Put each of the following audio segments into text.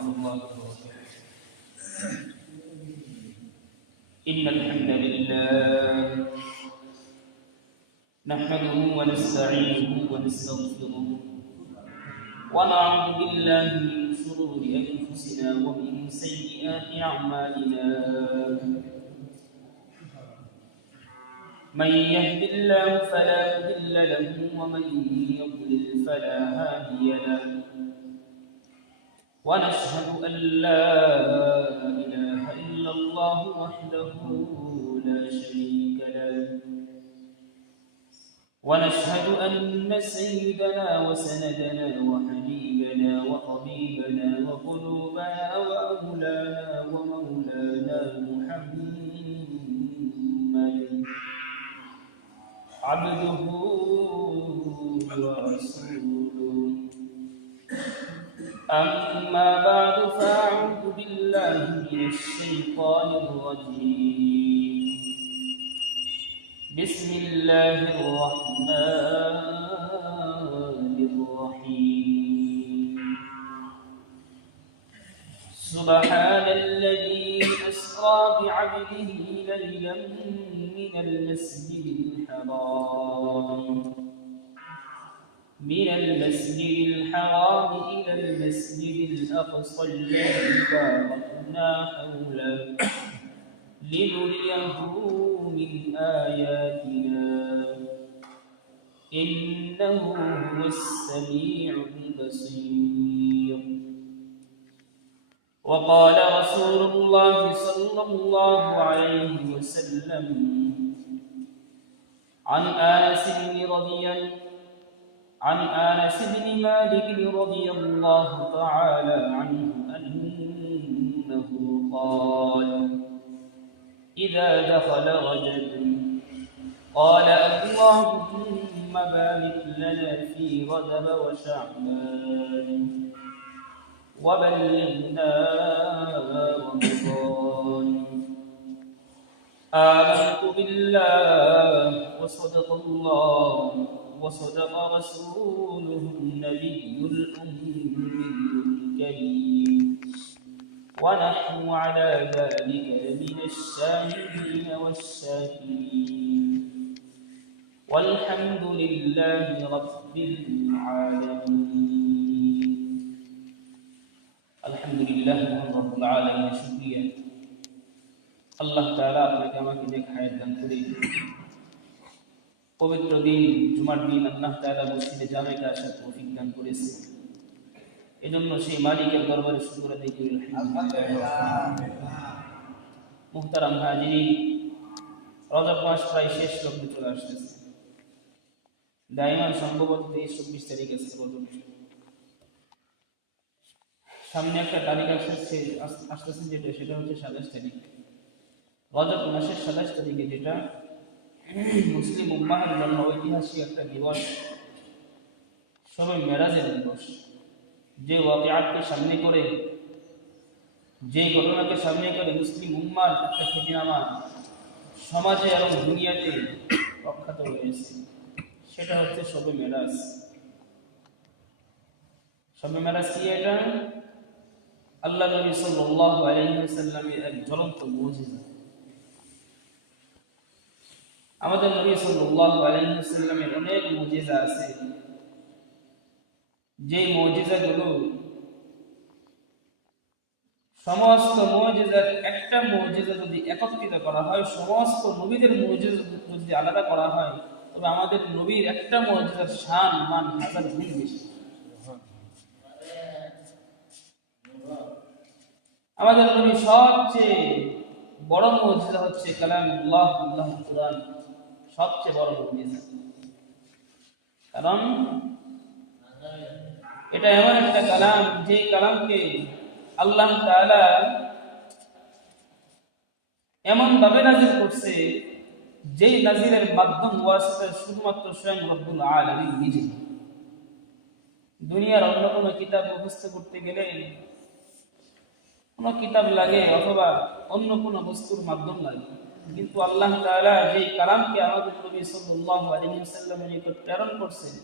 ورحمة الله وبركاته. إن الحمد لله نحمده ونستعينه ونستغفره ونعوذ بالله من شرور أنفسنا ومن سيئات أعمالنا. من يهد الله فلا مضل له ومن يضلل فلا هادي له. ونشهد أن لا إله إلا الله وحده لا شريك له. ونشهد أن سيدنا وسندنا وحبيبنا وطبيبنا وقلوبنا ومولانا محمد عبده ورسوله. أما بعد فأعوذ بالله من الشيطان الرجيم. بسم الله الرحمن الرحيم. سبحان الذي أسرى بعبده ليلا من المسجد الحرام إلى المسجد الأقصى الذي باركنا حوله لنريه من آياتنا إنه هو السميع البصير. وقال رسول الله صلى الله عليه وسلم عن أنس بن مالك رضي الله تعالى عنه أنه قال: إذا دخل رجب قال: اللهم بارك لنا في رجب وشعبان وبلغنا رمضان. آمنت بالله وصدق الله وصدق رسوله النبي الأمي الكريم ونحن على ذلك من الشاهدين والشاكرين والحمد لله رب العالمين. الحمد لله رب العالمين. শুকরিয়া আল্লাহ তাআলা আপনাকে আমাকে নেক হায়াত দান করে পবিত্র দিন জুমার দিন আল্লাহ তাআলা মসজিদে জামেতে আসার তৌফিক দান করেছেন। এজন্য সেই মালিকের দরবারে শুকর আদায় করি আলহামদুলিল্লাহ। মুহতারাম হাজিরিন, রজব মাস প্রায় শেষ লগ্নে চলে আসতেছে। দাইমান সম্ভবত 23-24 তারিখ আছে রজব। সামনে একটা তারিখ আসতেছে সেটা হচ্ছে 27 তারিখ। রজব মাসের 27 তারিখে যেটা মুসলিম উম্মাহের জন্য ঐতিহাসিক একটা দিবস, শবে মেরাজের দিবস। যে ওয়াকিয়াতকে সামনে করে, যে ঘটনাকে সামনে করে মুসলিম উম্মার একটা খ্যাতিনামা সমাজে এবং দুনিয়াতে প্রখ্যাত হয়েছে, সেটা হচ্ছে শবে মেরাজ। শবে মেরাজ কি? এটা আল্লাহ নবী সাল্লাল্লাহু আলাইহি ওয়াসাল্লামের এক জ্বলন্ত মুজিজা। আমাদের নবী সাল্লাল্লাহু আলাইহি ওয়াসাল্লামের অনেক মুজিজা আছে, যে মুজিজাগুলো সমস্ত মুজিজার একটা মুজিজা যদি একত্রিত করা হয়, সমস্ত নবীদের মুজিজা যদি আলাদা করা হয়, তবে আমাদের নবীর একটা মুজিজার শান মান হাজার গুণ বেশি। আমাদের নবী সবচেয়ে বড় মুজিজা হচ্ছে কালামুল্লাহ, আল্লাহর কুরআন সবচেয়ে বড় মুজিজা। কারণ এটা এমন একটা কালাম, যে কালামকে আল্লাহ তাআলা এমন ভাবে নাযিল করছে, যেই নাযিলের মাধ্যম ওয়াসিতা শুধুমাত্র স্বয়ং রব্বুল আলামিন নিজে। দুনিয়ার অন্য কোনো কিতাব মুখস্থ করতে গেলে কোনো কিতাব লাগে অথবা অন্য কোনো বস্তুর মাধ্যম লাগে, কিন্তু আল্লাহ তাআলা যেই কালামকে আমাদের নবী সাল্লাল্লাহু আলাইহি ওয়াসাল্লামের নিকট প্রেরণ করছেন,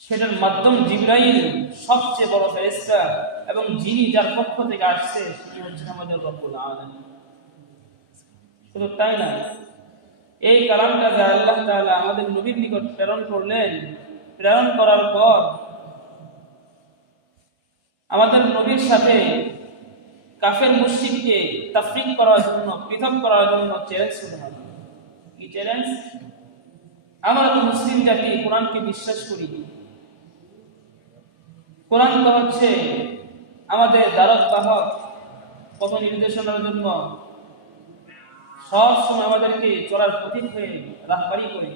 সেটার মাধ্যম জিবরাইল সবচেয়ে বড় ফেরেশতা এবং যিনি যার পক্ষ থেকে আসছে তিনি হচ্ছেন আমাদের রব্বুল আলামিন। শুধু তাই না, এই কালামটা যা আল্লাহ তাআলা আমাদের নবীর নিকট প্রেরণ করলেন, প্রেরণ করার পর আমাদের নবীর সাথে কাফের মুশরিককে তাফরিক করার জন্য, পৃথক করার জন্য চ্যালেঞ্জ শুরু হয়। কি চ্যালেঞ্জ? আমরা তো মুসলিম জাতি, কোরআনকে বিশ্বাস করি। কোরআন তো হচ্ছে আমাদের দ্বারক বাহক, পথ নির্দেশনার জন্য সব সময় আমাদেরকে চলার পথিক হয়ে রাহবারি করে।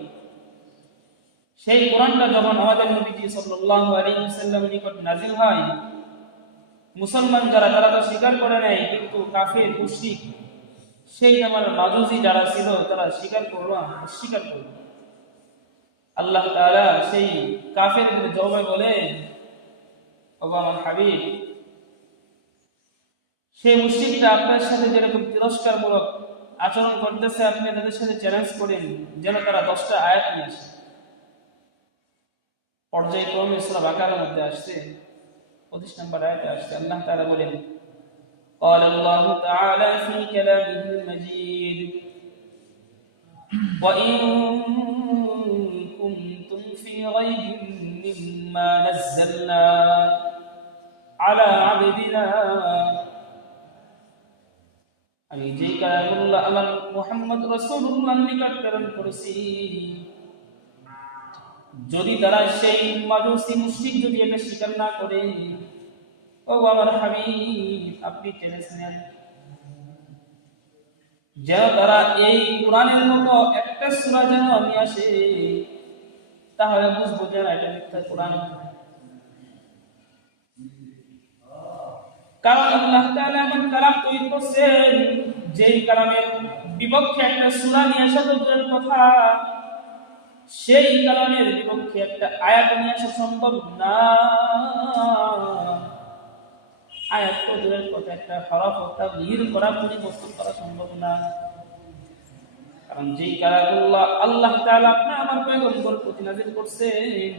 সেই কোরআনটা যখন আমাদের নবীজি সাল্লাল্লাহু আলাইহি ওয়াসাল্লামের নিকট নাযিল হয়, মুসলমান যারা তারা তো স্বীকার করে নেয়, কিন্তু কাফের মুশরিক সেই আমার মাজুসি যারা ছিল তারা স্বীকার করল না, অস্বীকার করল। আল্লাহ তাআলা সেই কাফেরদের জবাবে বলে, ও আমার হাবিব, সেই মুশরিকটা আপনার সাথে যেরকম তিরস্কারমূলক আচরণ করতেছে, আপনি তাদের সাথে চ্যালেঞ্জ করেন যেন তারা 10টা আয়াত নিয়ে আসে। পর্যায়ক্রমে সূরা বাকারার মধ্যে আসছে 25 নম্বর আয়াতে আসছে, আল্লাহ তাআলা বলেন, قال الله تعالى في كلامه المجيد وإن كنتم في ريب مما نزلنا على عبدنا, আমি যে কালামুল্লাহ আমার মুহাম্মদ রাসূলুল্লাহর নিকট প্রেরণ করেছি, যদি তারা সেই মাজুসি মুশরিক যদি এটা স্বীকার না করে, ও আমার হাবিব আপনি চ্যালেঞ্জ নেন যেন তারা এই কোরআনের মতো একটা সূরা যেন নিয়ে আসে, তাহলে বুঝবো যে এটা মিথ্যা কোরআন। কারণ আল্লাহ তাআলা এমন কালাম তৈরি করছেন যেই কালামের বিপক্ষে একটা সূরা নিয়ে আসা তো দূরের কথা, সেই কালামের বিপক্ষে একটা আয়াত নিয়ে আসা সম্ভব না। আয়াত তো দূরের কথা, একটা হরফ তাগয়ির করা, পরিবর্তন করা সম্ভব না। কারণ যেই কালামুল্লাহ আল্লাহ তাআলা আপনার আমার পয়গম্বর প্রতি নাযিল করছেন,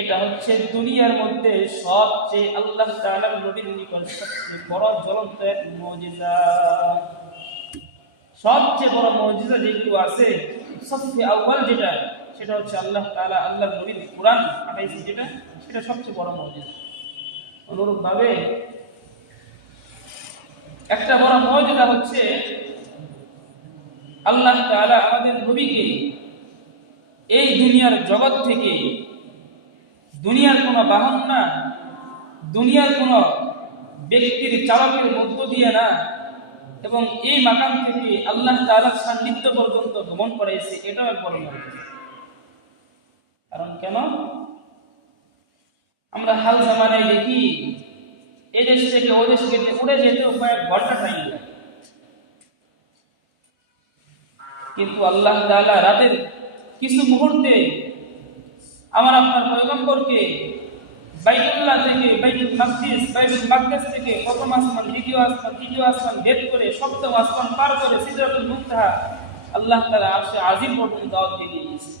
এটা হচ্ছে দুনিয়ার মধ্যে সবচেয়ে আল্লাহ তাআলার নবীর নিকট সবচেয়ে বড় জ্বলন্ত এক মুজিজা। সবচেয়ে বড় মুজিজা যেগুলো আছে, সবচেয়ে আউয়াল যেটা, সেটা হচ্ছে আল্লাহ তাআলা আল্লাহর নবীর কোরআন পাঠাইছে, যেটা সেটা সবচেয়ে বড় মুজিজা। অনুরূপভাবে একটা বড় মুজিজা হচ্ছে আল্লাহ তাআলা আমাদের নবীকে এই দুনিয়ার জগৎ থেকে, দুনিয়ার কোনো বাহন না, দুনিয়ার কোনো ব্যক্তির চালকের মধ্য দিয়ে না, এবং এই মাকাম থেকে আল্লাহ তাআলার সান্নিধ্য পর্যন্ত গমন করাইছে, এটাও এক বড় মুজিজা। কারণ কেন? আমরা হাল জামানায় দেখি এই দেশ থেকে ও দেশ থেকে উড়ে যেতে কয়েক ঘন্টা টাইম লাগে, কিন্তু আল্লাহ তাআলা রাতের কিছু মুহূর্তে আমার আপনার পয়গম্বরকে বাইতুল্লাহ থেকে, বাইতুল মাকদিস থেকে প্রথম আসমান, দ্বিতীয় আসমান, তৃতীয় আসমান ভেদ করে সপ্তম আসমান পার করে সিদরাতুল মুনতাহা আল্লাহ তাআলা আরশে আজিম পর্যন্ত দাওয়াত দিয়ে দিয়েছে।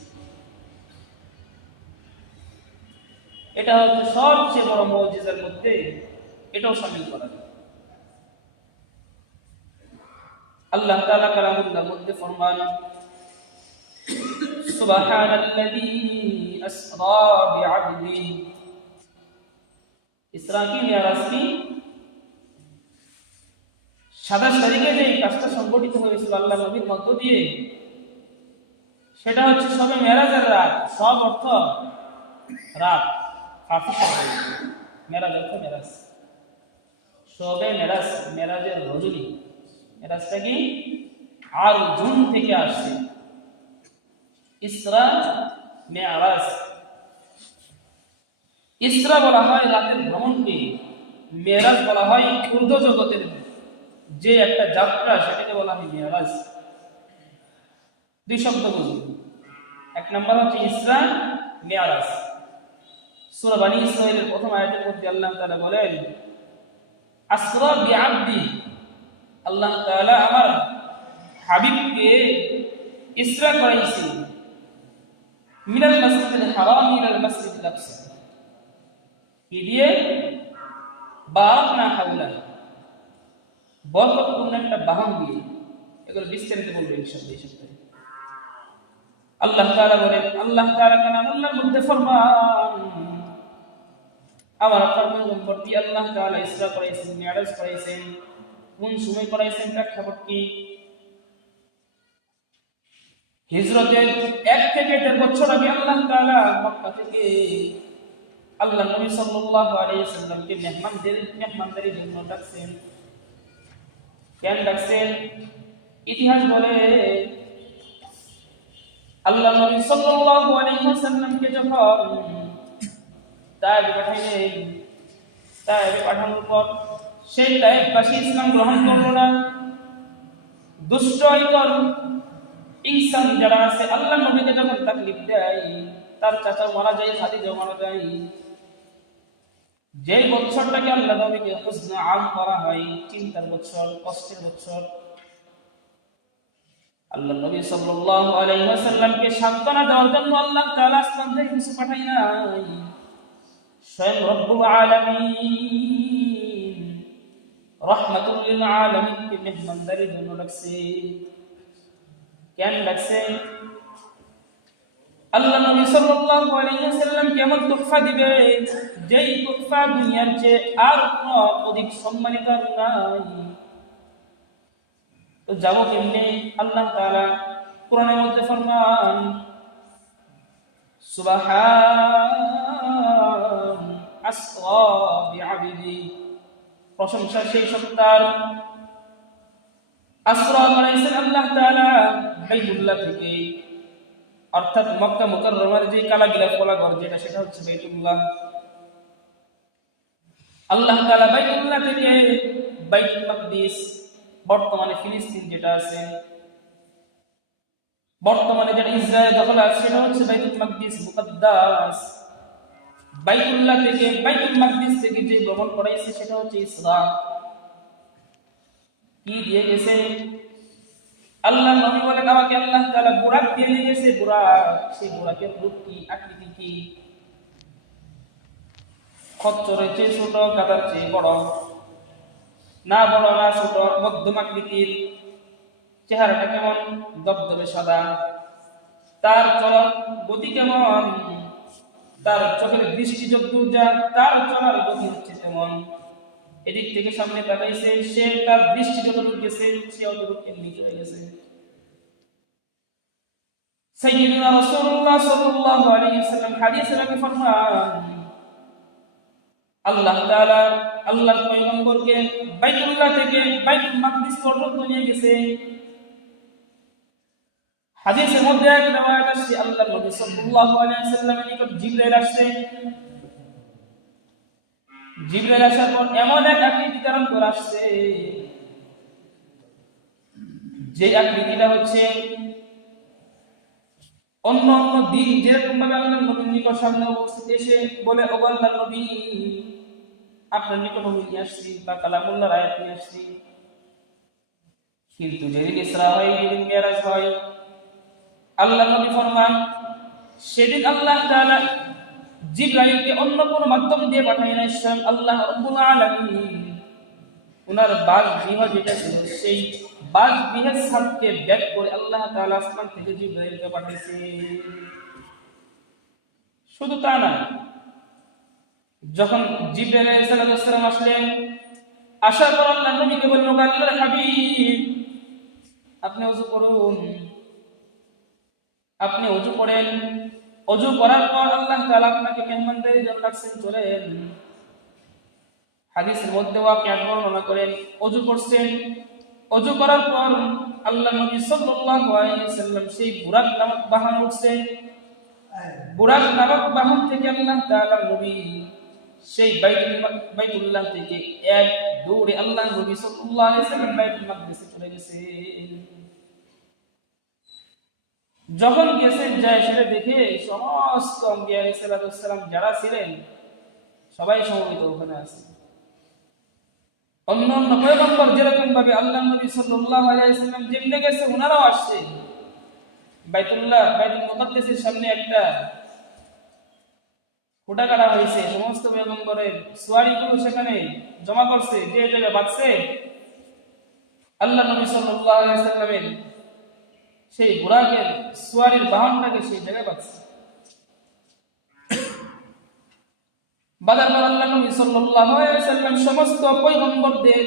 এটা হচ্ছে সবচেয়ে বড় মুজিজার মধ্যে এটাও শামিল করা যায়। আল্লাহ তাআলা কালামুল্লাহর মধ্যে ফরমান, সুবহানাল্লাযী আসরা বিআবদিহি, ইসরা কি মিরাজ কি 27 তারিখে যে কাজটা সংগঠিত হয়েছিল আল্লাহ নবীর মধ্য দিয়ে, সেটা হচ্ছে সবে মেরাজের রাত। সব অর্থ রাত, কাফি শব্দ, মেরাজ অর্থ মেরাজ, সবে মেরাজ, মেরাজের রজনী। মেরাজটা কি আর জুন থেকে আসছে, ইসরা মেরাজ। ইসরা বলা হয় রাতের ভ্রমণকে, মেরাজ বলা হয় ঊর্ধ্ব জগতের যে একটা যাত্রা, সেটাকে বলা হয় মেরাজ। দুই শব্দ বুঝুন, এক নম্বর হচ্ছে ইসরা, মেরাজ। সূরা বনী ইসরাঈলের প্রথম আয়াতের মধ্যে আল্লাহ তাআলা বলেন, আসরা বিআবদি, আল্লাহ তাআলা আমার হাবিবকে ইসরা করাইছেন। মিনাল মাসজিদিল হারাম ইলাল মাসজিদিল আকসা, কি দিয়ে? বারাকনা হাওলা, বরকতপূর্ণ একটা বাহন দিয়ে। এগুলো বিস্তারিত বলবো ইনশাআল্লাহ এই সপ্তাহে। আল্লাহ তাআলা বলেন, আল্লাহ তাআলা কালামুল্লাহর মধ্যে ফরমান, আমার আপনার পয়গম্বর দিয়ে আল্লাহ তাআলা ইসরা করাইছেন, মিরাজ করাইছেন। কোন সময় করাইছেন? প্রেক্ষাপট কি? হিজরতের 1 থেকে 1.5 বছর আগে আল্লাহ তাআলা মক্কা থেকে আল্লাহ নবী সাল্লাল্লাহু আলাইহি ওয়াসাল্লামকে মেহমানদারির জন্য ডাকছেন। কেন ডাকছেন? ইতিহাস বলে আল্লাহ নবী সাল্লাল্লাহু আলাইহি ওয়াসাল্লামকে যখন তায়েফে পাঠাইলেন, তায়েফে পাঠানোর পর সেই তায়েফবাসী ইসলাম গ্রহণ করল না। দুষ্ট ইনসান যারা আছে আল্লাহ নবীকে যখন তাকলিফ দেয়, তার চাচা মারা যায়, খাদিজা মারা যায়, যে বছরটাকে আল্লাহ নবীকে হুজনে আম করা হয়, চিন্তার বছর, কষ্টের বছর, আল্লাহ নবী সাল্লাল্লাহু আলাইহি ওয়াসাল্লামকে সান্ত্বনা দেওয়ার জন্য আল্লাহ তাআলা আসমান থেকে কিছু পাঠায় নাই, স্বয়ং রব্বুল আলামিন রাহমাতুল লিল আলামিনকে মেহমানদারির জন্য ডাকছে। কেন ডাকছে? আল্লাহ নবী সাল্লাল্লাহু আলাইহি ওয়াসাল্লাম কেমন তোহফা দিবে, যেই তোহফা দুনিয়ার চেয়ে আর কোনো অধিক সম্মানিত নাই। তো যাব কেমনে? আল্লাহ তাআলা কোরআনের মধ্যে ফরমান, সুবহান আসরা বিআবদি, প্রশংসা সেই সত্তার, আসরা করাইছেন আল্লাহ তাআলা বাইতুল্লাহ থেকে, অর্থাৎ মক্কা মুকাররমার যে কালাগিলা ফলা ঘর যেটা, সেটা হচ্ছে বাইতুল্লাহ। আল্লাহ তাআলা বাইতুল্লাহ থেকে বাইতুল মাকদিস, বর্তমানে ফিলিস্তিন যেটা আছে, বর্তমানে যেটা ইসরায়েল দখল আছে, সেটা হচ্ছে বাইতুল মাকদিস মুকদ্দাস। বাইতুল্লাহ থেকে, বাইতুল মাকদিস থেকে যে ভ্রমণ করাইছে সেটা হচ্ছে ইসরা। কি দিয়ে গেছে? আল্লাহ নবী বলেন, আমাকে আল্লাহ তাআলা বুরাক দিয়ে গেছে। বুরাক, সেই বুরাকের রূপ কি, আকৃতি কি? খচ্চরের চেয়ে ছোট, গাধার চেয়ে বড় না, বড় না ছোট, মধ্যম আকৃতির। চেহারাটা কেমন? দবদবে সাদা। তার চলার গতি কেমন? তার চোখের দৃষ্টি যদ্দূর যা, তার চলার গতি হচ্ছে তেমন। এদিক থেকে সামনে তাকাইছে, সে তার দৃষ্টি যতটুকু গেছে সে অতটুকু এমনি চলে গেছে। সাইয়্যিদুনা রাসূলুল্লাহ সাল্লাল্লাহু আলাইহি ওয়াসাল্লাম হাদিসে রাখে ফরমান, আল্লাহ তাআলা আল্লাহর পয়গম্বরকে বাইতুল্লাহ থেকে বাইতুল মাকদিস পর্যন্ত নিয়ে গেছে। হাদিসের মধ্যে এক riwayat আছে, আল্লাহর নবী সাল্লাল্লাহু আলাইহি ওয়াসাল্লামের নিকট জিবরাইল আসছে। জিবরাইল আসার পর এমন এক আকৃতি ধারণ করে আসছে, যে আকৃতিটা হচ্ছে অন্য অন্য দিন যেরকম ভাবে আল্লাহর নবীর নিকট সামনে উপস্থিত এসে বলে, ও আল্লাহর নবী, আপনার নিকট আমি নিয়ে আসছি বা কালামুল্লাহর আয়াত নিয়ে আসছি। কিন্তু যেদিন ইসরা হয়, যেদিন মিরাজ হয়, আল্লাহর নবী ফরমান, সেদিন আল্লাহ তাআলা জিবরাইলকে অন্য কোন মাধ্যম দিয়ে পাঠায় নাই, স্বয়ং আল্লাহ রাব্বুল আলামিন উনার বাসগৃহ যেটা ছিল, সেই বাসগৃহের ছাদকে ব্যাক করে আল্লাহ তাআলা আসমান থেকে জিবরাইলকে পাঠাইছে। শুধু তা না, যখন জিবরাইল আলাইহিস সালাম আসলেন, আসার পর আল্লাহ নবীকে বললেন, আল্লাহর হাবিব, আপনি ওযু করুন। আপনি ওযু করেন। ওযু করার পর আল্লাহ তাআলা আপনাকে মেহমানদারির জন্য ডাকছেন, চলেন। হাদিসের মধ্যে ওয়াকিয়াত বর্ণনা করেন, ওযু করছেন। ওযু করার পর আল্লাহ নবী সাল্লাল্লাহু আলাইহি ওয়াসাল্লাম সেই বুরাক নামক বাহনে উঠছেন। বুরাক নামক বাহন থেকে আল্লাহ তাআলা নবী সেই বাইতুল্লাহ থেকে এক দৌড়ে আল্লাহ নবী সাল্লাল্লাহু আলাইহি ওয়াসাল্লাম বাইতুল মাকদিসে চলে গেছেন। যখন গেছেন, যায় সেটা দেখে সমস্ত আম্বিয়া আলাইহিস সালাম যারা ছিলেন সবাই সমবেত ওখানে আছে। অন্য অন্য পয়গম্বর যেরকম ভাবে আল্লাহ নবী সাল্লাল্লাহু আলাইহি ওয়াসাল্লাম যেমনে গেছে, ওনারাও আসছে। বাইতুল মুকাদ্দাসের সামনে একটা খুঁটা কাটা হয়েছে, সমস্ত পয়গম্বরের সুয়ারিগুলো সেখানে জমা করছে, যে জায়গায় বাঁচছে আল্লাহ নবী সাল্লাল্লাহু আলাইহি ওয়াসাল্লামের সেই বুরাকের সুয়ারির বাহনটাকে সেই জায়গায় বাঁচছে। বাদার পর আল্লাহ নবী সাল্লাল্লাহু আলাইহি ওয়াসাল্লাম সমস্ত পয়গম্বরদের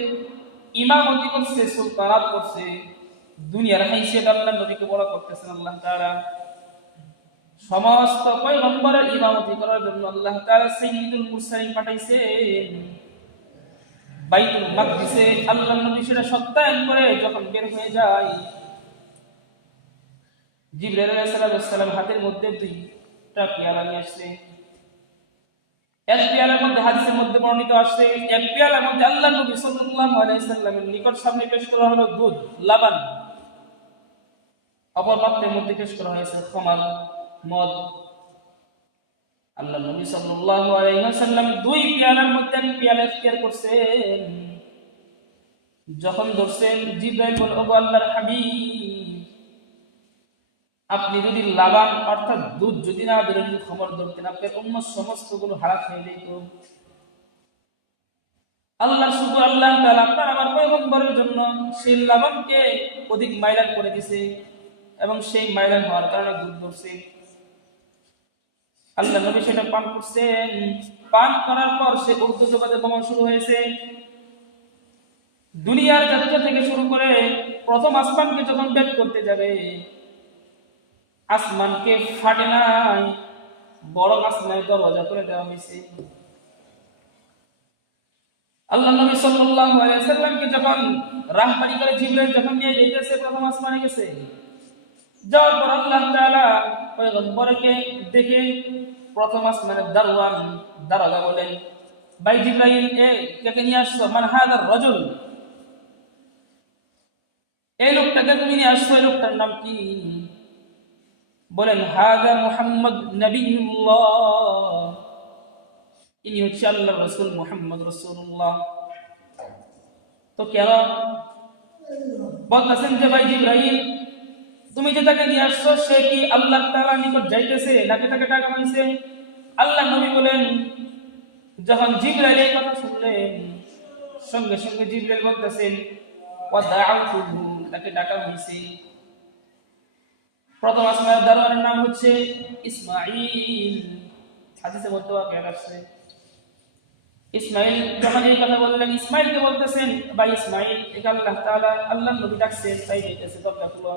ইমামতি করছে, সুলতানাত করছে, দুনিয়ার হাইসিয়ত আল্লাহ নবীকে বড় করতেছেন আল্লাহ তাআলা। সমস্ত পয়গম্বরের ইমামতি করার জন্য আল্লাহ তাআলা সাইয়্যিদুল মুরসালিন পাঠাইছেন। বাইতুল মাকদিসে আল্লাহ নবী সেটা সত্যায়ন করে যখন বের হয়ে যায়, জিবরাইল আলাইহিস সালাম হাতের মধ্যে দুইটা পেয়ালা নিয়ে আসছে। এক পেয়ালার মধ্যে হাদিসের মধ্যে বর্ণিত আসছে, এক পেয়ালার মধ্যে আল্লাহ নবী সাল্লাল্লাহু আলাইহি সাল্লামের নিকট সামনে পেশ করা হলো দুধ, লাবান। অপর পাত্রের মধ্যে পেশ করা হয়েছে খামার, মদ। আল্লাহ নবী সাল্লাল্লাহু আলাইহি ওয়াসাল্লাম দুই পেয়ালার মধ্যে এক পেয়ালা ইখতিয়ার করছেন। যখন ধরছেন, জিবরাইল বলল, ওগো আল্লাহর হাবিব, আপনি যদি লাবান অর্থাৎ দুধ যদি না ধরেন, খবর ধরতেন, আপনার অন্য সমস্ত গুলো হারাম হয়ে যেত। আল্লাহ শুধু আল্লাহ তাআলা আপনার আমার পয়গম্বরের জন্য সেই লাবানকে অধিক মাইলান করে দিয়েছে, এবং সেই মাইলান হওয়ার কারণে দুধ ধরছে। আল্লাহ নবী সেটা পান করছেন। পান করার পর সে উর্দু জগতে ভ্রমণ শুরু হয়েছে। দুনিয়ার যাত্রা থেকে শুরু করে প্রথম আসমানকে যখন ভেদ করতে যাবে, আসমানকে ফাটে নাই, বড় আসমানের দরজা করে দেওয়া হয়েছে। আল্লাহ নবী সাল্লাল্লাহু আলাইহি ওয়াসাল্লামকে যখন রাহবারি করে জিবরাইল যখন নিয়ে যাইতেছে, প্রথম আসমানে গেছে। যাওয়ার পর আল্লাহ তাআলা পয়গম্বরকে দেখে প্রথম আসমানের দারওয়ান দারোগা বলেন, ভাই জিবরাইল, কে নিয়ে আসছো? মান হাদার রাজুল, এই লোকটাকে তুমি নিয়ে আসছো, এই লোকটার নাম কি? বলেন, হাদা মুহাম্মদ নবিয়ুল্লাহ, ইনি হচ্ছে আল্লাহর রাসূল মুহাম্মদ রাসূলুল্লাহ। তো কেন বলতেছেন যে ভাই জিবরাইল, তুমি যে তাকে নিয়ে আসছো সে কি আল্লাহ তাআলার নিকট যাইতেছে নাকি তাকে টাকা পাইছে? আল্লাহ নবী বলেন, যখন জিবরাইল এই কথা শুনলেন, সঙ্গে সঙ্গে জিবরাইল বলতেছেন, ওয়া দাআউতুহু, তাকে ডাকা হয়েছে। প্রথম আসমানের দারোয়ানের নাম হচ্ছে ইসমাঈল, হাদিসে মধ্যে ওয়াকিয়া আসছে। ইসমাঈল যখন এই কথা বললেন, ইসমাঈলকে বলতেছেন, ভাই ইসমাঈল, এটা আল্লাহ তাআলা আল্লাহ নবী ডাকছেন, তাই বলতেছে দরজা খুলো।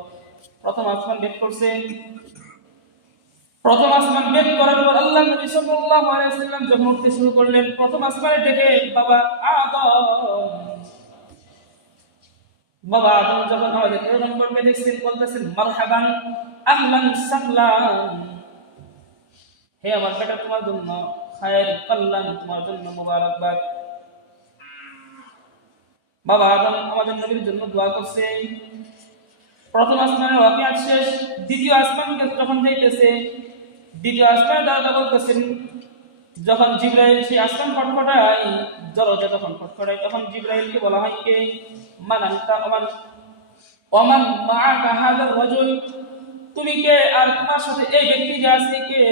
প্রথম আসমান বেদ করছে। প্রথম আসমান বেদ করার পর আল্লাহ নবী সাল্লাল্লাহু আলাইহি ওয়াসাল্লাম যখন উঠতে শুরু করলেন, প্রথম আসমানে ডেকে বাবা আদম যখন আমাদের পয়গম্বরকে দেখছেন, বলতেছেন, মারহাবান আহলান সাহলান, হে আমার বেটা, তোমার জন্য খায়ের কল্যাণ, তোমার জন্য মুবারকবাদ। বাবা আদম আমাদের নবীর জন্য দোয়া করছে। প্রথম আসমানের ওয়াকিয়াত শেষ। দ্বিতীয় আসমানকে যখন যাইতেছে, দ্বিতীয় আসমানে দারোগা বলতেছেন, যখন জিবরাইল সেই আসমান খটখটায়, দরজা যখন খটখটায়, তখন জিবরাইলকে বলা হয়, কে? মান আনতা ওমান মাআকা হাযার রাজুল, তুমি কে আর তোমার সাথে এই ব্যক্তি যে আছে কে?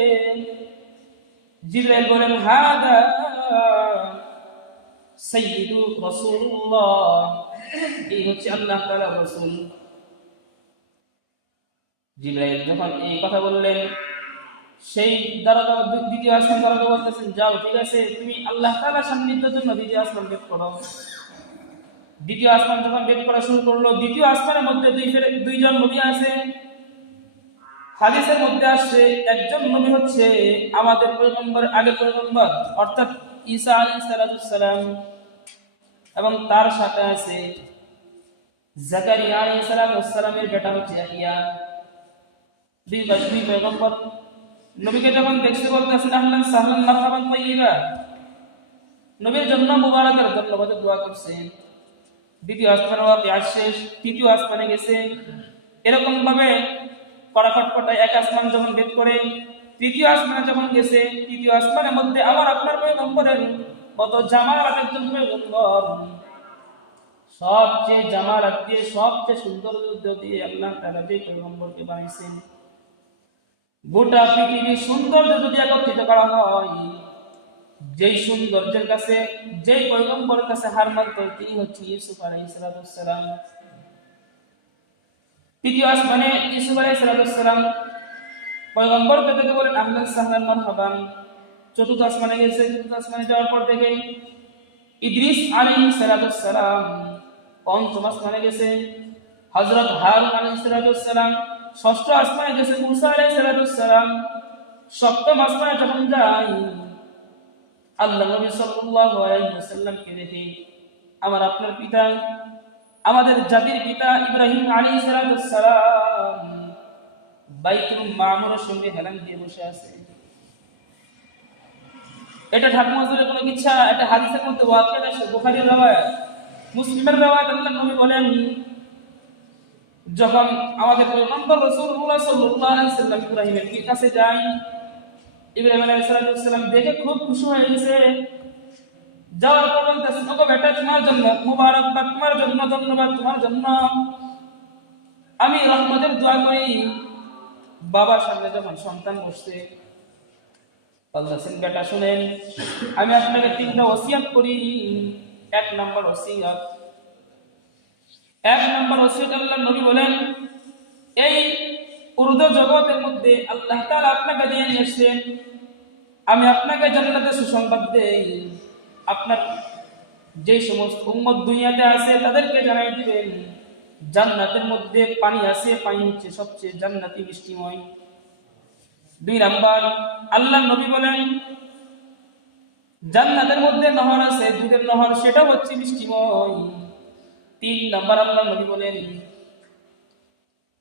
জিবরাইল বলেন, হাদা সাইয়্যিদু রাসূলুল্লাহ, এই হচ্ছে আল্লাহ তাআলার রাসূল। জিবরাইল যখন এই কথা বললেন, সেই দারোগা, দ্বিতীয় আসমান দারোগা বলতেছেন, যাও, ঠিক আছে, তুমি আল্লাহ তাআলার সান্নিধ্যের জন্য দ্বিতীয় আসমান বেদ করো। দ্বিতীয় আসমান যখন বেদ করা শুরু করলো, দ্বিতীয় আসমানের মধ্যে দুইজন নবী আছে। হাদিসের মধ্যে আসছে, একজন নবী হচ্ছে আমাদের পয়গম্বর, আগে পয়গম্বর অর্থাৎ ঈসা আলাইহিস সালাম, এবং তার সাথে আছে জাকারিয়া আলাইহিস সালামের বেটা হচ্ছে ইয়াহইয়া। দুই পয়গম্বর নবীকে যখন দেখতে বলতেছেন, আহলান সাহলান মারহাবান তাইয়্যিবা, নবীর জন্য মুবারকের ধন্যবাদের দোয়া করছেন। দ্বিতীয় আসমানে ওয়াকিয়া শেষ, তৃতীয় আসমানে গেছে। এরকম ভাবে কড়াকটকটায় এক আসমান যখন ভেদ করে, তৃতীয় আসমানে যখন গেছে, তৃতীয় আসমানের মধ্যে আমার আপনার পয়গম্বরের মতো জামাল একজন পয়গম্বর, সবচেয়ে জামাল দিয়ে, সবচেয়ে সুন্দর দিয়ে আল্লাহ তাআলা যে পয়গম্বরকে বানাইছেন, গোটা পৃথিবীর সৌন্দর্য যদি একত্রিত করা হয়, যেই সৌন্দর্যের কাছে, যেই পয়গম্বরের কাছে হার মানত, তিনি হচ্ছে ইউসুফ আলাইহিস সালাম। তৃতীয় আসমানে ইউসুফ আলাইহিস সালাম পয়গম্বরকে দেখে বলেন আহলান সাহলান মারহাবান। চতুর্থ আসমানে গেছে, চতুর্থ আসমানে যাওয়ার পর থেকে ইদ্রিস আলাইহিস সালাম। পঞ্চম আসমানে গেছে হযরত হারুন আলাইহিস সালাম। ষষ্ঠ আসমানে গেছে মূসা আলাইহিস সালাম। সপ্তম আসমানে যখন যায়, আল্লাহ নবী সাল্লাল্লাহু আলাইহি ওয়াসাল্লামকে দেখে আমার আপনার পিতা, আমাদের জাতির পিতা ইব্রাহিম আলাইহিস সালাম বাইতুল মামুরের সঙ্গে হেলান দিয়ে বসে আছে। এটা ঢাকা মজুরের কোনো ইচ্ছা, এটা হাদিসের মধ্যে ওয়াকিয়া আছে, বুখারীর রওয়ায়াত, মুসলিমের রওয়ায়াত। আল্লাহ নবী বলেন, যখন আমাদের পয়গম্বর রাসূলুল্লাহ সাল্লাল্লাহু আলাইহি ওয়াসাল্লাম ইব্রাহিমের কাছে যায়, ইব্রাহিম আলাইহিস সালাম দেখে খুব খুশি হয়ে গেছে। যাওয়ার পর বলতেছে, ওগো বেটা, তোমার জন্য মুবারকবাদ, তোমার জন্য ধন্যবাদ, তোমার জন্য আমি রহমতের দোয়া করি। বাবার সামনে যখন সন্তান বসছে, বলতেছেন, বেটা শুনেন, আমি আপনাকে 3টা ওসিয়ত করি। এক নম্বর ওসিয়ত আল্লাহ নবী বলেন, এই উর্দু জগতের মধ্যে আল্লাহ তাআলা আপনাকে দিয়ে নিয়েছেন, আমি আপনাকে জান্নাতের সুসংবাদ দেই। আপনার যে সমস্ত উম্মত দুনিয়াতে আছে তাদেরকে জানাই দিবেন, জান্নাতের মধ্যে পানি আছে, পানি হচ্ছে সবচেয়ে জান্নাতি মিষ্টিময়। 2 নাম্বার আল্লাহ নবী বলেন, জান্নাতের মধ্যে নহর আছে, দুধের নহর, সেটা হচ্ছে মিষ্টিময়। 3 নাম্বার আল্লাহ নবী বলেন,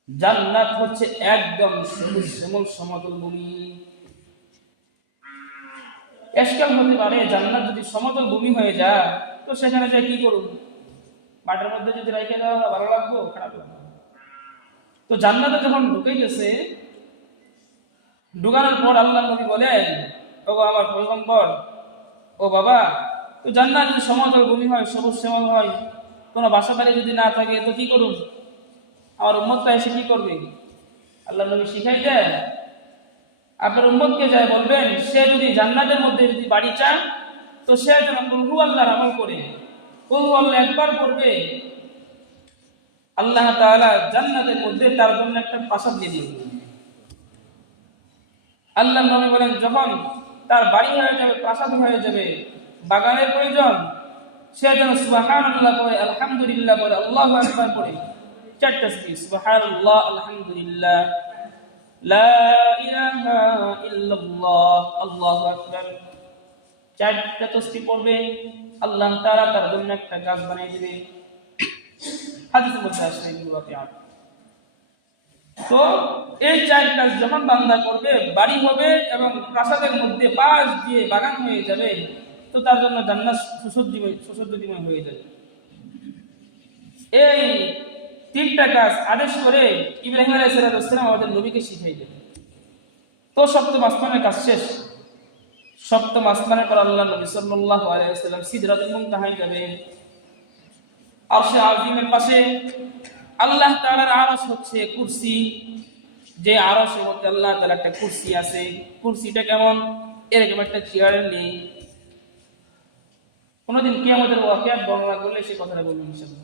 জান্নাত হচ্ছে একদম সবুজ শ্যামল সমতল ভূমি। এশকাল হতে পারে, জান্নাত যদি সমতল ভূমি হয়ে যায়, তো সেখানে যাই কি করুন? মাঠের মধ্যে যদি রাইখে দেওয়া হয়, ভালো লাগবে? খারাপ লাগবে? তো জান্নাতে যখন ঢুকে গেছে, ঢুকানোর পর আল্লাহ নবী বলেন, ও আমার পয়গম্বর, ও বাবা, তো জান্নাত যদি সমতল ভূমি হয়, সবুজ শ্যামল হয়, কোনো বাসা বাড়ি যদি না থাকে, তো কি করুন? আমার উম্মতটা এসে কি করবে? আল্লাহ নবী শিখাই দেয়, আপনার উম্মতকে যায় বলবেন, সে যদি জান্নাতের মধ্যে যদি বাড়ি চান, তো সে যেন কুল হু আল্লাহর আমল করে, কুল হু আল্লাহ একবার করবে, আল্লাহ তাআলা জান্নাতের মধ্যে তার জন্য একটা প্রাসাদ দিয়ে দিবেন। আল্লাহ নবী বলেন, যখন তার বাড়ি হয়ে যাবে, প্রাসাদ হয়ে যাবে, বাগানের প্রয়োজন, সে যেন সুবহানাল্লাহ পড়ে, আলহামদুলিল্লাহ পড়ে, আল্লাহু আকবার পড়ে, 4 তাসবিহ, সুবহানাল্লাহ, আলহামদুলিল্লাহ, লা ইলাহা ইল্লাল্লাহ, আল্লাহু আকবার, 4টা তাসবিহ পড়বে, আল্লাহ তাআলা তার জন্য একটা গাছ বানিয়ে দিবে। হাদিসের মধ্যে আসছে এগুলো আয়াত। তো এই 4 কাজ যখন বান্দা করবে, বাড়ি হবে এবং প্রাসাদের মধ্যে পাশ দিয়ে বাগান হয়ে যাবে, তো তার জন্য জান্নাত সুসজ্জিতময় হয়ে যাবে। এই 3টা কাজ আদেশ করে ইব্রাহিম আলাইহিস সালাম আমাদের নবীকে শিখিয়ে দেন। তো সপ্তম আসমানের কাজ শেষ। সপ্তম আসমানের পর আল্লাহ নবী সাল্লাল্লাহু আলাইহি ওয়াসাল্লাম সিদরাতুল মুনতাহায় যাবেন। আরশে আজিমের পাশে আল্লাহ তাআলার আরশ হচ্ছে কুরসি, যে আরশের মধ্যে আল্লাহ তাআলার একটা কুরসি আছে। কুরসিটা কেমন? এরকম একটা চেয়ার নেই। কোনদিন কিয়ামতের ওয়াকিয়াত বর্ণনা করলে সেই কথাটা বলবেন ইনশাআল্লাহ।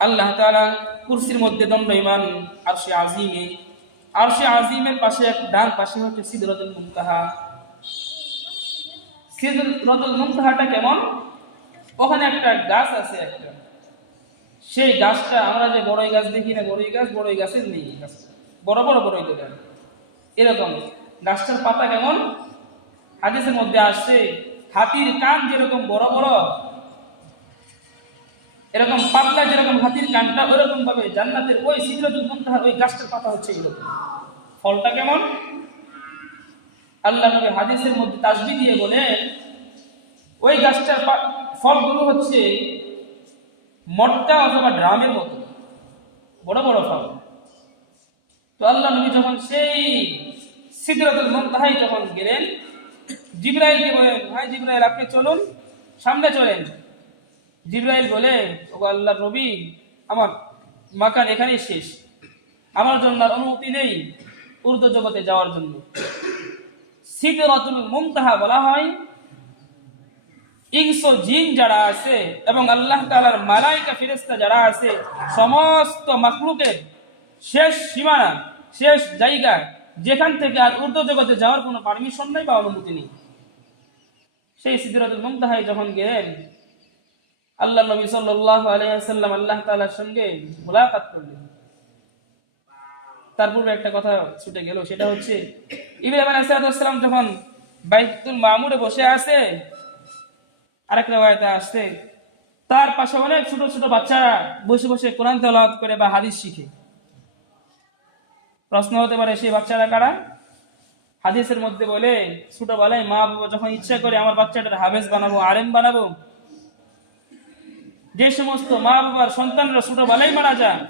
আল্লাহ তাআলা কুরসির মধ্যে দণ্ডায়মান আরশে আজিমে। আরশে আজিমের পাশে এক ডান পাশে হচ্ছে সিদরাতুল মুনতাহা। সিদরাতুল মুনতাহাটা কেমন? ওখানে একটা গাছ আছে, একটা, সেই গাছটা আমরা যে বড়ই গাছ দেখি না, বড়ই গাছের নেই, বড় বড় বড়ই দেখেন, এরকম গাছটার পাতা কেমন? হাদিসের মধ্যে আসছে, হাতির কান যেরকম বড় বড়, এরকম পাতলা যেরকম হাতির কানটা, ওরকম ভাবে জান্নাতের ওই সিদরাতুল মুনতাহার ওই গাছটার পাতা হচ্ছে এরকম। ফলটা কেমন? আল্লাহ নবী হাদিসের মধ্যে তাসবিহ দিয়ে বলেন, ওই গাছটার ফলগুলো হচ্ছে মটকা অথবা ড্রামের মতো বড় বড় ফল। তো আল্লাহ নবী যখন সেই সিদরাতুল মুনতাহায় যখন গেলেন, জিবরাইলকে বলেন, ভাই জিবরাইল, আপনি চলুন, সামনে চলেন। জিবরাইল বলে, ও আল্লাহর নবী, আমার মাকান এখানেই শেষ, আমার জন্য আর অনুমতি নেই, ঊর্ধ্ব জগতে যাওয়ার জন্য। সিদরাতুল মুনতাহা বলা হয় ইনস ও জিন যারা আছে এবং আল্লাহ তাআলার মালায়েকা ফেরেশতা যারা আছে সমস্ত মাখলুকের শেষ সীমানা, শেষ জায়গা, যেখান থেকে আর ঊর্ধ্ব জগতে যাওয়ার কোনো পারমিশন নাই বা অনুমতি নেই। সেই সিদরাতুল মুনতাহায় যখন গেলেন, আল্লাহ নবী সাল্লাল্লাহু আলাইহি ওয়াসাল্লাম আল্লাহ তাআলার সঙ্গে মুলাকাত করলেন। তার পূর্বে একটা কথা ছুটে গেল, সেটা হচ্ছে ইব্রাহিম আলাইহিস সালাম যখন বাইতুল মামুরে বসে আছে, আরেক riwayate আসছে তার পাশে অনেক ছোট ছোট বাচ্চারা বসে বসে কোরআন তেলাওয়াত করে বা হাদিস শিখে। প্রশ্ন হতে পারে সেই বাচ্চারা কারা? হাদিসের মধ্যে বলে ছোটবেলায় মা বাবা যখন ইচ্ছা করে আমার বাচ্চাটার হাফেজ বানাবো, আলেম বানাবো, যে সমস্ত মা বাবার সন্তানরা ছোটবেলায় মারা যায়,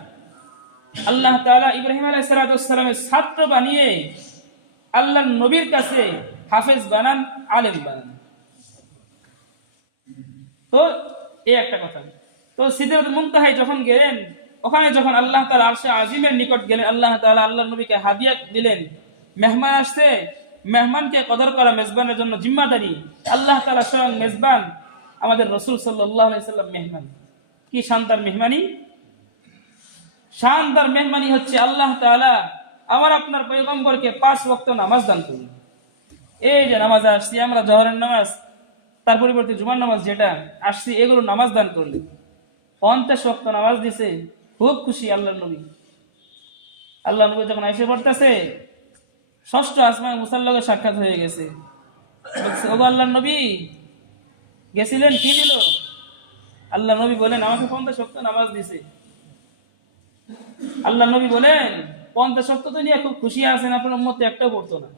আল্লাহ তাআলা ইব্রাহিম আলাইহিস সালামের ছাত্র বানিয়ে আল্লাহর নবীর কাছে হাফেজ বানান, আলেম বানান। তো এই একটা কথা। তো সিদরাতুল মুনতাহায় যখন গেলেন, ওখানে যখন আল্লাহ তাআলা আরশে আজিমের নিকট গেলেন, আল্লাহ তাআলা আল্লাহর নবীকে হাদিয়া দিলেন। মেহমান আসছে, মেহমানকে কদর করা মেজবানের জন্য জিম্মাদারি। আল্লাহ তাআলা স্বয়ং মেজবান, আমাদের রাসূল সাল্লাল্লাহু আলাইহি সাল্লাম মেহমান। কি শানদার মেহমানি! শানদার মেহমানি হচ্ছে আল্লাহ তাআলা আমার আপনার পয়গম্বরকে 5 ওয়াক্ত নামাজ দান করলেন। এই যে নামাজ আসছি আমরা, জোহরের নামাজ, তার পরিবর্তে জুমার নামাজ যেটা আসছি, এগুলো নামাজ দান করলেন। 50 ওয়াক্ত নামাজ দিছে। খুব খুশি আল্লাহর নবী। আল্লাহ নবী যখন এসে পড়তেছে, 6ষ্ঠ আসমানে মুসার লগে সাক্ষাৎ হয়ে গেছে। বলছে, ওগো আল্লাহর নবী গেছিলেন, কি দিল? আল্লাহ নবী বলেন, আমাকে 50 ওয়াক্ত নামাজ দিছে। আল্লাহ নবী বলেন, 50 ওয়াক্ত তো নিয়ে খুব খুশি আছেন, আপনার উম্মত একটাও পড়তো না।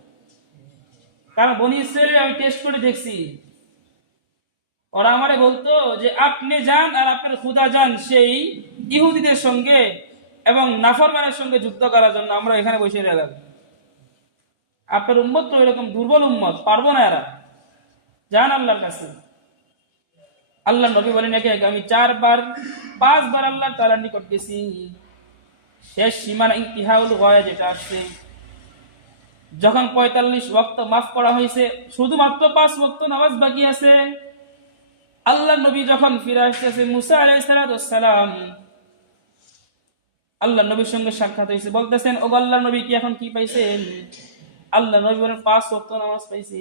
কারণ বনি ইসরাইল আমি টেস্ট করে দেখছি, ওরা আমারে বলতো যে আপনি যান আর আপনার খুদা যান সেই ইহুদিদের সঙ্গে এবং নাফরমানের সঙ্গে যুদ্ধ করার জন্য, আমরা এখানে বসে রইলাম। আপনার উম্মত তো এরকম দুর্বল উম্মত, পারবো না এরা, যান আল্লাহর কাছে। আল্লাহ নবী বলেন, একে আমি 5 বার আল্লাহ তাআলার নিকট গেছি। শেষ সীমানা ইনতিহাউল গায়া যেটা আসছে, যখন 45 ওয়াক্ত মাফ করা হয়েছে, শুধুমাত্র 5 ওয়াক্ত নামাজ বাকি আছে। আল্লাহ নবী যখন ফিরে আসতেছে, মুসা আলাইহিস সালাম আল্লাহ নবীর সঙ্গে সাক্ষাৎ হয়েছে। বলতেছেন, ও আল্লাহর নবী কি এখন কি পাইছেন? আল্লাহ নবী বলেন, 5 ওয়াক্ত নামাজ পাইছি।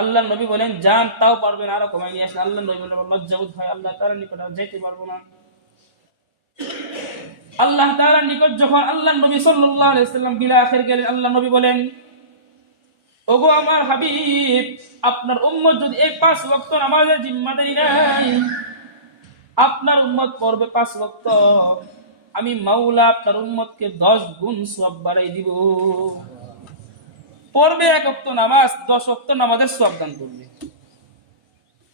আল্লাহ নবী বলেন, যান, তাও পারবেন, আরো কমাই নিয়ে আসেন। আল্লাহ নবী বলেন, লজ্জাবোধ হয়, আল্লাহ তাআলার নিকট যাইতে পারবো না। আল্লাহ তাআলার নিকট যখন আল্লাহ নবী সাল্লাল্লাহু আলাইহি ওয়াসাল্লাম বিলা আখির গেলেন, আল্লাহ নবী বলেন, ওগো আমার হাবিব, আপনার উম্মত যদি এই 5 ওয়াক্ত নামাজের জিম্মাদারি নেয়, আপনার উম্মত পড়বে 5 ওয়াক্ত, আমি মাওলা আপনার উম্মতকে 10 গুণ সওয়াব বাড়াই দিব। পড়বে 1 ওয়াক্ত নামাজ, 10 ওয়াক্ত নামাজের সওয়াব দান করবে।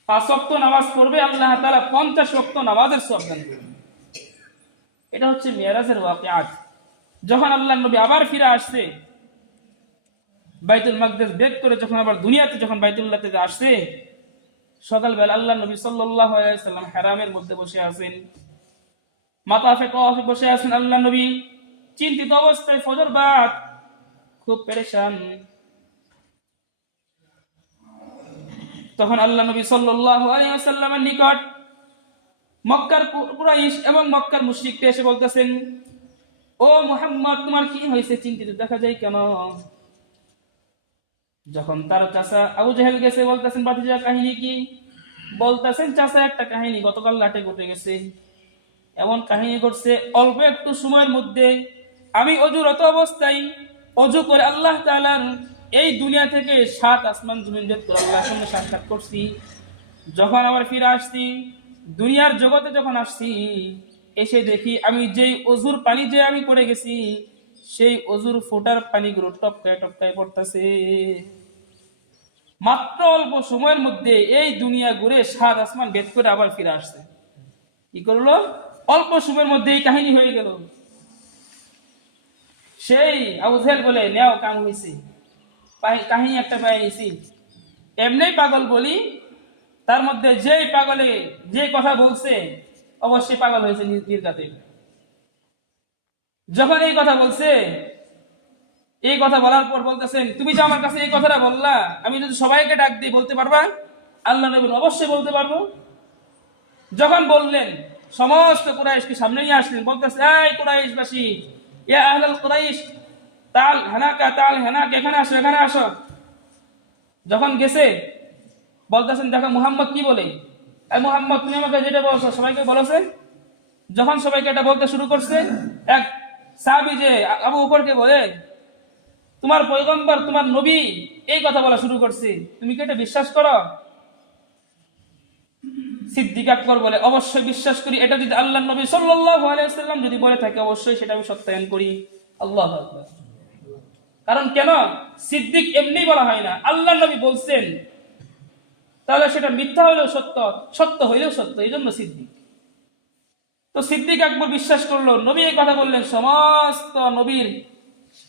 5 ওয়াক্ত নামাজ পড়বে, আল্লাহ তাআলা 50 ওয়াক্ত নামাজের সওয়াব দান করবে। এটা হচ্ছে মিরাজের ওয়াকিয়াত। যখন আল্লাহর নবী আবার ফিরে আসছে, বাইতুল মাকদিস বেদ করে যখন আবার দুনিয়াতে যখন বাইতুল্লাহতে আসছে, সকালবেলা আল্লাহর নবী সাল্লাল্লাহু আলাইহি ওয়াসাল্লাম হারামের মধ্যে বসে আছেন, মাতাফে তাওয়াফে বসে আছেন। আল্লাহর নবী চিন্তিত অবস্থায়, ফজর বাদ, খুব পেরেশান। তখন আল্লাহ নবী সাল্লাল্লাহু আলাইহি ওয়াসাল্লামের নিকট মক্কার কুরাইশ এবং মক্কার মুশরিকরা এসে বলতেছেন, ও মুহাম্মদ, তোমার কি হয়েছে? চিন্তিত দেখা যায় কেন? যখন তার চাচা আবু জাহেল গেছে, বলতেছেন, ভাতিজা কাহিনী কি? বলতেছেন, চাচা একটা কাহিনী গতকাল রাতে ঘটে গেছে। এমন কাহিনী ঘটছে, অল্প একটু সময়ের মধ্যে আমি অজুরত অবস্থায় অজু করে আল্লাহ তাআলার এই দুনিয়া থেকে 7 আসমান জমিন ভেদ করে আল্লাহর সঙ্গে সাক্ষাৎ করছি। যখন আবার ফিরে আসছি, দুনিয়ার জগতে যখন আসছি, এসে দেখি আমি যেই অজুর পানি যে আমি করে গেছি, সেই অজুর ফোটার পানিগুলো টপকায় টপকায় পড়তেছে। মাত্র অল্প সময়ের মধ্যে এই দুনিয়া ঘুরে 7 আসমান ভেদ করে আবার ফিরে আসছে। কি করলো? অল্প সময়ের মধ্যে এই কাহিনী হয়ে গেল। সেই আবু জাহেল বলে, নেও, কাম হয়েছে, কাহিনী একটা পাই নিছি। এমনি পাগল বলি, তার মধ্যে যেই পাগলে যে কথা বলছে, অবশ্যই পাগল হয়েছে নির্গাতে। যখন এই কথা বলছে, এই কথা বলার পর বলতেছেন, তুমি যে আমার কাছে এই কথাটা বললা, আমি যদি সবাইকে ডাক দিই বলতে পারবা? আল্লাহ নবী অবশ্যই বলতে পারবো। যখন বললেন, সমস্ত কুরাইশকে সামনে নিয়ে আসলেন, বলতেছে, এই কুরাইশবাসী, ইয়া আহলাল কুরাইশ, তাল হানাকা তাল হানাক, এখানে আসো এখানে আসো। যখন গেছে বলতেছেন, দেখো মুহাম্মদ কি বলে। মুহাম্মদ, তুমি আমাকে যেটা বলছো সবাইকে বলেছে। যখন সবাইকে এটা বলতে শুরু করছে, এক সাহাবী যে আবু বকরকে বলে, তোমার পয়গম্বর, তোমার নবী এই কথা বলা শুরু করছে, তুমি কি এটা বিশ্বাস করো? সিদ্দিক আকবর বলে, অবশ্যই বিশ্বাস করি। এটা যদি আল্লাহর নবী সাল্লাল্লাহু আলাইহি ওয়াসাল্লাম যদি বলে থাকে, অবশ্যই সেটা আমি সত্যায়ন করি। আল্লাহু আকবার। কারণ কেন? সিদ্দিক এমনি বলা হয় না, আল্লাহর নবী বলছেন, তাহলে সেটা মিথ্যা হইলেও সত্য, সত্য হইলেও সত্য, এই জন্য সিদ্দিক। তো সিদ্দিক আকবর বিশ্বাস করলো, নবী এই কথা বললেন, সমস্ত নবীর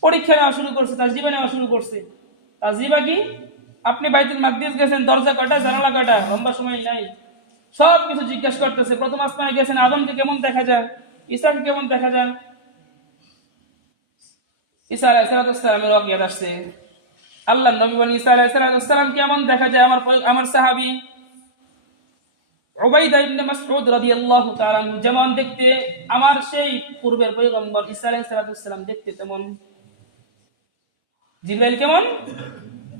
পরীক্ষা নেওয়া শুরু করছে, তাজরিবা নেওয়া শুরু করছে। তাজরিবা কি? আপনি বাইতুল মাকদিস গেছেন, দরজা কয়টা, জানালা কয়টা, লম্বা সময় নাই, সব কিছু জিজ্ঞাসা করতেছে। প্রথম আসমানে গেছেন, আদমকে কেমন দেখা যায়, ঈসাকে কেমন দেখা যায়। ঈসা আলাইহিস সালামের ওয়াকিয়াত আসছে, আল্লাহ নবী বলেন, ঈসা আলাইহিস সালাম কেমন দেখা যায়। আমার সাহাবী উবাইদা ইবনে মাসউদ রাদিয়াল্লাহু তাআলা যেমন দেখতে, আমার সেই পূর্বের পয়গম্বর ঈসা আলাইহিস সালাম দেখতে তেমন। জিবরাইল কেমন?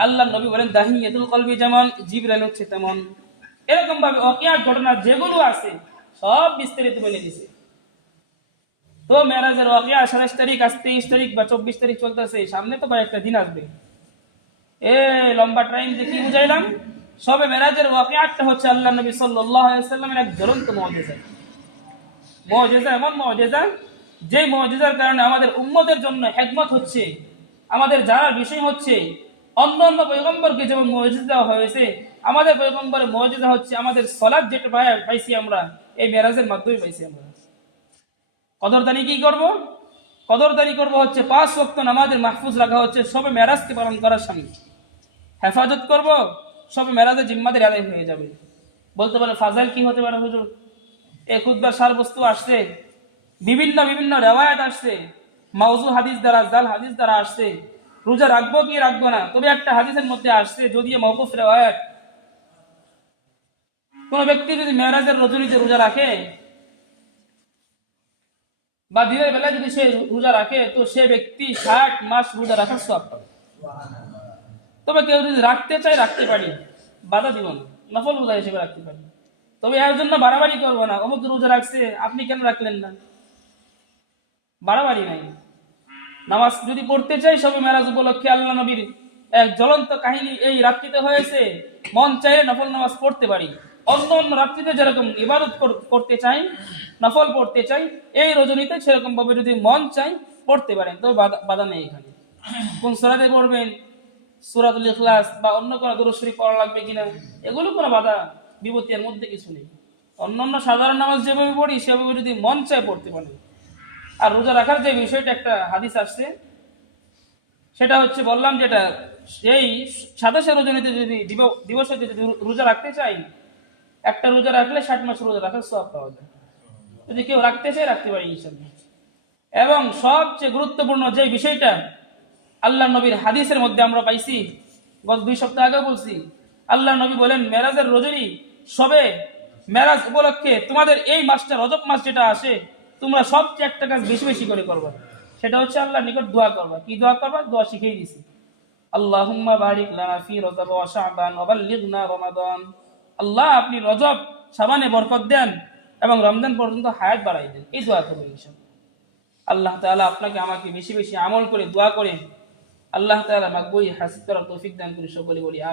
আল্লাহ নবী বলেন, দাহিয়াতুল কলবি যেমন, জিবরাইল হচ্ছে তেমন। এরকম ভাবে ওয়াকিয়াত ঘটনা যেগুলো আছে সব বিস্তারিত বলে দিয়েছে। তো মেরাজের ওয়াকিয়া 27 তারিখ, আজ 23 তারিখ বা 24 তারিখ চলতেছে, সামনে তো কয়েকটা দিন আসবে। লম্বা টাইম যে কি বুঝাইলাম? সবে মেরাজের ওয়াকিয়াতটা হচ্ছে আল্লাহ নবী সাল্লাল্লাহু আলাইহি ওয়াসাল্লামের এক জ্বলন্ত মুজিজা। মুজিজা, এমন মুজিজা যে মুজিজার কারণে আমাদের উম্মতের জন্য হিকমত হচ্ছে, আমাদের জানার বিষয় হচ্ছে। অন্য অন্য পয়গম্বরকে যেমন মুজিজা দেওয়া হয়েছে, আমাদের পয়গম্বরের মুজিজা হচ্ছে আমাদের সালাত যেটা পাইছি আমরা, এই মেরাজের মাধ্যমে পাইছি আমরা। কদরদানি কি করব? কদরদানি করব হচ্ছে 5 ওয়াক্ত নামাজের মাহফুজ রাখা হচ্ছে সবে মেরাজকে পালন করার সামনে। হেফাজত করব, সবে মেরাজের জিম্মাদারি আদায় হয়ে যাবে। বলতে পারে, ফাজাইল কি হতে পারে হুজুর? এই খুতবার সার বস্তু আসছে, বিভিন্ন বিভিন্ন রিওয়ায়াত আসছে, মাউযু হাদিস দ্বারা, জাল হাদিস দ্বারা আসছে। রোজা রাখবো কি রাখবো না, তবে একটা হাদিসের মধ্যে আসছে, যদিও মাওকুফ রিওয়ায়াত, কোন ব্যক্তি যদি মেরাজের রজনীতে রোজা রাখে বা দিনের বেলা যদি সে রোজা রাখে, তো সে ব্যক্তি 60 মাস রোজা রাখার সওয়াব পাবে। তবে কেউ যদি রাখতে চায় রাখতে পারি, বাধা দিব না, নফল রোজা হিসেবে রাখতে পারি। তবে এর জন্য বাড়াবাড়ি করবো না, অমুক রোজা রাখছে আপনি কেন রাখলেন না, বাড়াবাড়ি নাই। নামাজ যদি পড়তে চাই সবে মেরাজ উপলক্ষে, আল্লাহ নবীর এক জ্বলন্ত কাহিনী এই রাত্রিতে হয়েছে, মন চাইলে নফল নামাজ পড়তে পারি। অন্য অন্য রাত্রিতে যেরকম ইবাদত করতে চাই, নফল পড়তে চাই, এই রজনীতে সেরকম ভাবে যদি মন চাই পড়তে পারেন, তো বাধা নেই এখানে। কোন সূরাতে পড়বেন, সূরাতুল ইখলাস বা অন্য কোন দরুদ শরীফ পড়া লাগবে কিনা, এগুলো কোনো বাধা বিপত্তি এর মধ্যে কিছু নেই। অন্যান্য সাধারণ নামাজ যেভাবে পড়ি সেভাবে যদি মন চায় পড়তে পারেন। আর রোজা রাখার যে বিষয়টা, একটা হাদিস আসছে, সেটা হচ্ছে বললাম, যেটা এই 27 রজনীতে যদি দিবসে যদি রোজা রাখতে চাই, একটা রোজা রাখলে 60 মাস রোজা রাখার সওয়াব পাওয়া যায়। যদি কেউ রাখতে চায় রাখতে পারে ইনশাআল্লাহ। এবং সবচেয়ে গুরুত্বপূর্ণ যে বিষয়টা আল্লাহ নবীর হাদিসের মধ্যে আমরা পাইছি, গত 2 সপ্তাহ আগে বলছি, আল্লাহ নবী বলেন, মেরাজের রজনী সবে মেরাজ উপলক্ষে তোমাদের এই মাসটা, রজব মাস যেটা আসে, তোমরা সবচেয়ে একটা কাজ বেশি বেশি করে করবা, সেটা হচ্ছে আল্লাহর নিকট দোয়া করবা। কি দোয়া করবা? দোয়া শিখিয়ে দিছি, আল্লাহুম্মা বারিক লানা ফি রজব ওয়া শাবান ওয়া বাল্লিগনা রমাদান। আল্লাহ, আপনি রজব শাবানে বরকত দেন এবং রমজান পর্যন্ত হায়াত বাড়াই দেন। এই দোয়া করবেন ইনশাআল্লাহ। আল্লাহ তাআলা আপনাকে আমাকে বেশি বেশি আমল করে দোয়া করে আল্লাহ তাআলা মাকবুল হাসিব করার তৌফিক দান করে সকলে বলি আমিন।